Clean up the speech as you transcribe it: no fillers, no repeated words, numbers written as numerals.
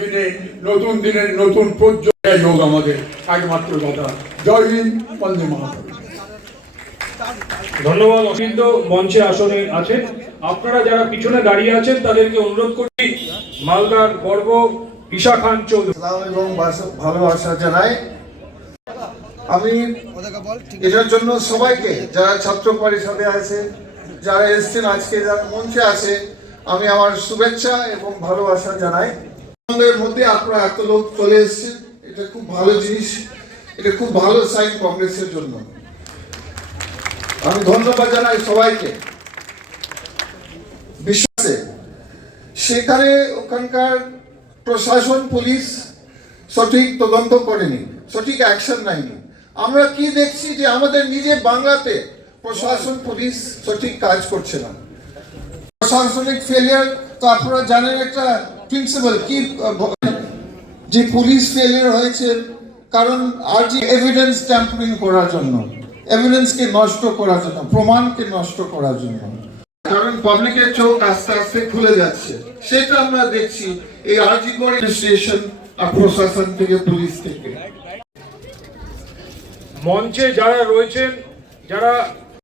দিনে নতুন দিনের নতুন প্রযোজক যোগ আমাদের একমাত্র কথা। জয় হিন্দ, বন্দে মাতরম। ধন্যবাদ। অসিদ্ধ মঞ্চে আসনে আছেন, আপনারা যারা পিছনে দাঁড়িয়ে আছেন তাদেরকে অনুরোধ করি মালদার গর্ব ঈশা খান চৌধুরী এবং ভালোবাসা জানাই। আমি এটার জন্য সবাইকে যারা ছাত্র পরিষদে আছে, যারা এসছেন আজকে, যারা মঞ্চে আছে, আমি আমার শুভেচ্ছা এবং ভালোবাসা জানাই। আমাদের মধ্যে আপনারা এত লোক চলে এসছেন, এটা খুব ভালো জিনিস, এটা খুব ভালো সাইন কংগ্রেসের জন্য। আমি ধন্যবাদ জানাই সবাইকে। বিশ্বাসে সেখানে ওখানকার প্রশাসন, পুলিশ সঠিক তদন্ত করেনি, সঠিক অ্যাকশন নেয়নি। আমরা কি দেখছি যে আমাদের নিজে বাংলাতে প্রশাসন, পুলিশ সঠিক কাজ করছে না। প্রশাসনিক ফেলিয়ার তো আপনারা জানেন একটা প্রিন্সিপাল কি, যে পুলিশ ফেলিয়ার হয়েছে কারণ আর যে এভিডেন্স ট্যাম্পারিং করার জন্য, এভিডেন্সকে নষ্ট করার জন্য, প্রমাণকে নষ্ট করার জন্য। কারণ পাবলিকের চোখ আস্তে আস্তে খুলে যাচ্ছে, সেটা আমরা দেখছি এই আরজি করে স্টেশন আর প্রশাসন থেকে, পুলিশ থেকে। মঞ্চে যারা রয়েছেন, যারা